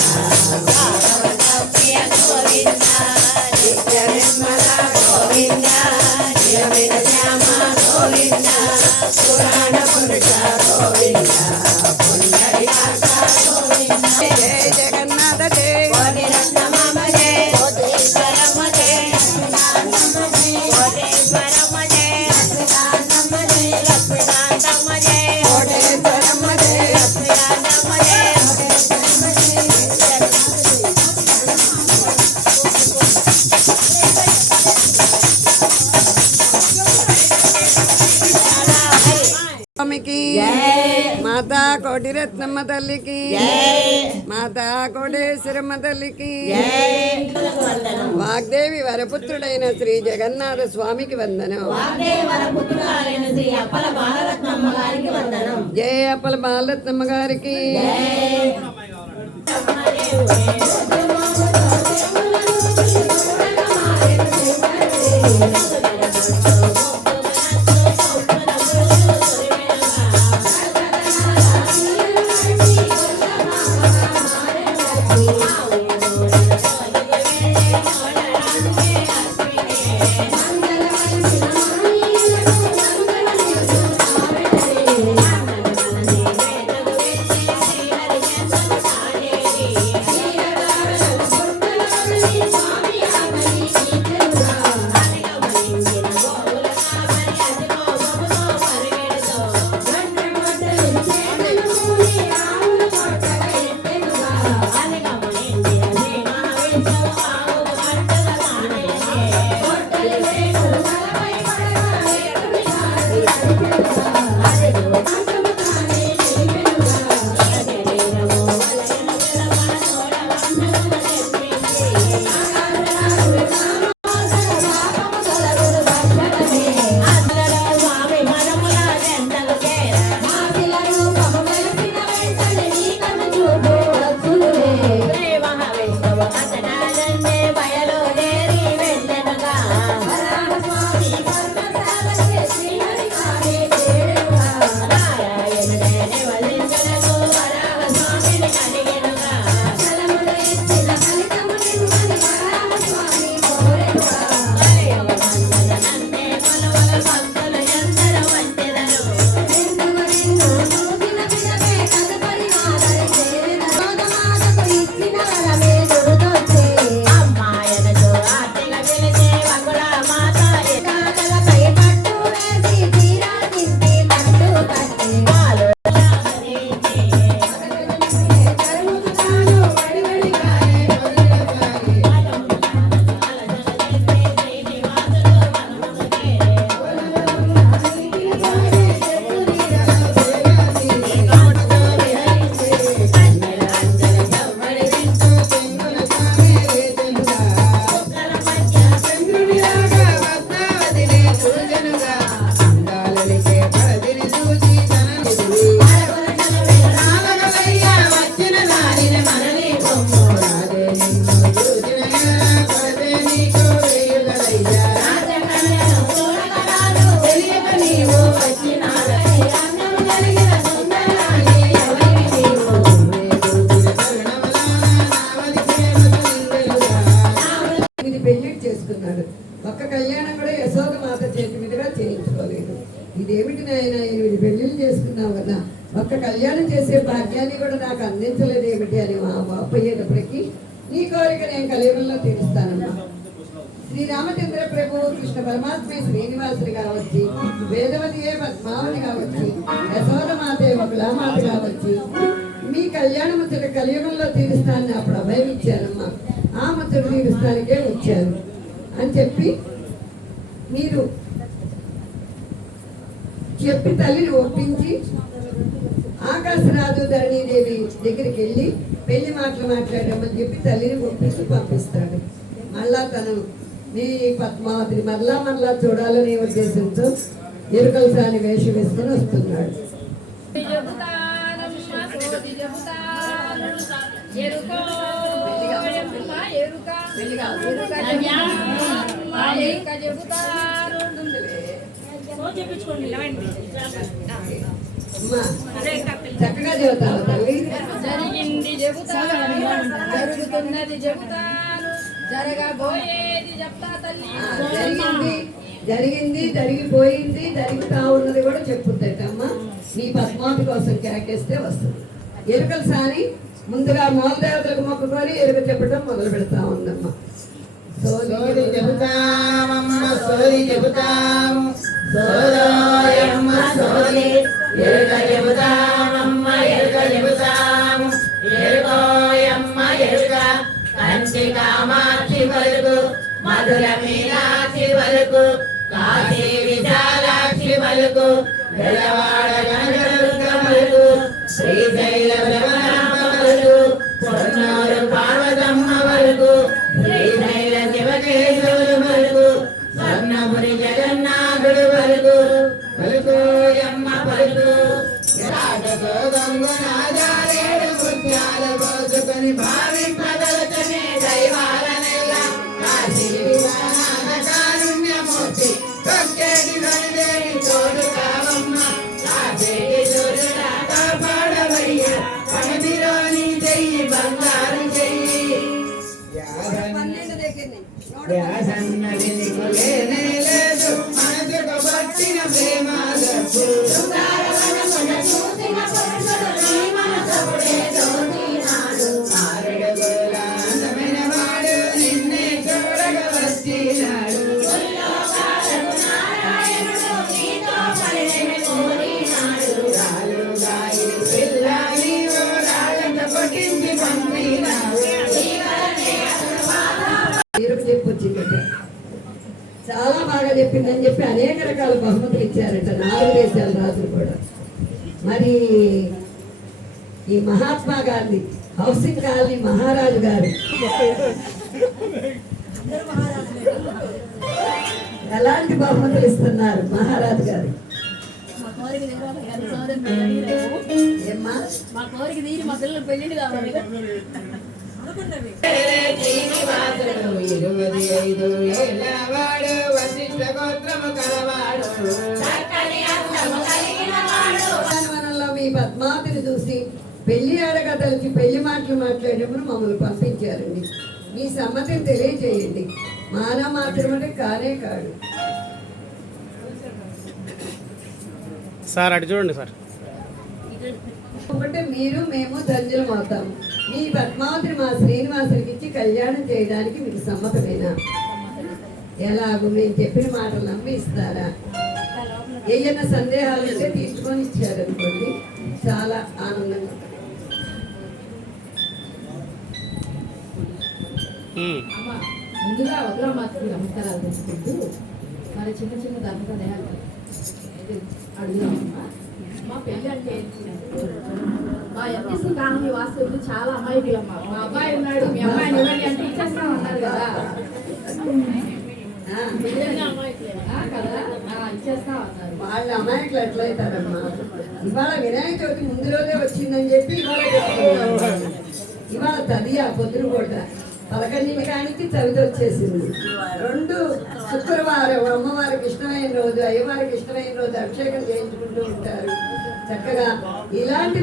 Jesus. కోటిరత్నమ్మ తల్లికి మాతా కోటేశ్వరమ్మ తల్లికి వాగ్దేవి వరపుత్రుడైన శ్రీ జగన్నాథ స్వామికి వందనం. శ్రీ అప్పల బాలరత్నమ్మ గారికి వందనం. జయ love. పెళ్ళి ఒక్క కళ్యాణం కూడా యశోద మాత చేతి మీదుగా చేయించుకోలేదు. ఇదేమిటి నాయన ఎనిమిది పెళ్ళిళ్ళు చేసుకున్నావు కదా ఒక్క కళ్యాణం చేసే భాగ్యాన్ని కూడా నాకు అందించలేదు ఏమిటి అని మా అప్పయ్యేటప్పటికి నీ కోరిక నేను కలియుగంలో తీరుస్తానమ్మా. శ్రీరామచంద్ర ప్రభు కృష్ణ పరమాత్మే శ్రీనివాసుడిగా వచ్చి వేదవతియే పద్మావతిగా వచ్చి యశోదమాతే బకులామాతగా వచ్చి మీ కళ్యాణ ముచ్చట కలియుగంలో తీరుస్తానని అప్పుడు అభయం ఇచ్చానమ్మా ఆ ముచ్చట తీరుస్తానికే వచ్చాను అని చెప్పి మీరు చెప్పి తల్లిని ఒప్పించి ఆకాశరాజు ధరణీదేవి దగ్గరికి వెళ్ళి పెళ్ళి మాటలు మాట్లాడమని చెప్పి తల్లిని ఒప్పించి పంపిస్తాడు మళ్ళా తను నీ పద్మావతిని మరలా మరలా చూడాలనే ఉద్దేశంతో ఎరుకల సాని వేషం వేసుకొని వస్తున్నాడు ఎరుకో ఎమ్మ చెబుతాను. చక్కగా చదువుతావు తల్లి జరిగింది చెబుతాను జరుగుతున్నది చెబుతాను జరగబోయేది చెప్తా తల్లి జరిగింది జరిగింది జరిగిపోయింది జరుగుతా ఉన్నది కూడా చెప్పుద్దటమ్మా నీ పద్మావతి కోసం కేకేస్తే వస్తుంది ఎరుకలు సాని ముందుగా మూల దేవతలకు మొక్కుకొని ఎరుక చెప్పడం మొదలు పెడతా ఉందమ్మా సోది చెబుతామమ్మ సోది చెబుతాము. సోదోయమ్మ సోది. ఎరుక చెబుతామమ్మ ఎరుక చెబుతాము. ఎరుకోయమ్మ ఎరుక. కంచి కామాక్షి వరకు మధుర మీనాక్షి వరకు కాశీ విశాలాక్షి వరకు బెజవాడ కనకదుర్గ వరకు శ్రీశైల రాజకో గంగునాథారేడు కృత్యాల కోసుకొని భావింపగలుగునే దైవాలనెల్లా కాశీ విశ్వనాథ కారుణ్యమూర్తి కక్కేటి గణదేవి తోడు కావమ్మ. కాశీకి సూర్యుడా కాపాడవయ్యా. పగటిలోని చెయ్యి బంగారు చెయ్యి. పన్నెండు దగ్గర ఇచ్చారట నాలుగు దేశాల రాజులు కూడా. మరి ఈ మహాత్మా గాంధీ హౌసింగ్ కాలనీ మహారాజు గారు. ఎలాంటి బహుమతులు ఇస్తున్నారు మహారాజు గారు. ఏమ్మా? మా కోరిక తీరి మా పిల్లలు పెళ్ళిళ్ళు కావాలి. ఇరువది ఐదు ఏళ్ళ వాడు వశిష్ఠ గోత్రము కలవాడు. పెళ్ళి ఆడగదలకి పెళ్ళి మాటలు మాట్లాడేప్పుడు మమ్మల్ని పంపించారండి. మీ సమ్మతిని తెలియజేయండి. మాన మాత్రం అంటే కానే కాడు సార్ అటు చూడండి సార్. ఒకటే మీరు మేము ధన్యులం అవుతాము మీ పద్మావతిని మా శ్రీనివాసుడికి ఇచ్చి కళ్యాణం చేయడానికి మీకు సమ్మతమేనా? ఎలాగో మేము చెప్పిన మాటలు నమ్మి ఇస్తారా? ఏదైనా సందేహాలు ఉంటే తీసుకొని ఇచ్చారనుకోండి చాలా ఆనందంగా ముందుగా వద్రమాతకి నమస్కారాలు తెలుసుకుంటూ మరి చిన్న చిన్న అడుగుదామమ్మా మా పెళ్ళి అంటే? మా ఎంఎస్సీ కాలనీ వాస్తవులు చాలా అమాయకులమ్మా. మా అబ్బాయి ఉన్నాడు మీ ఇవ్వండి అంటే ఇచ్చేస్తాం అన్నారు కదా. వాళ్ళ అమాయకులు ఎట్లయితారమ్మా? ఇవాళ వినాయక చవితి ముందు రోజే వచ్చిందని చెప్పి ఇవాళ. ఇవాళ తదియా పొద్దున పూట. పదకొండింటి కానికి చవితి వచ్చేసింది. రెండు శుక్రవారం అమ్మవారికి ఇష్టమైన రోజు అయ్యవారికి ఇష్టమైన రోజు అభిషేకం చేయించుకుంటూ ఉంటారు. చక్కగా ఇలాంటి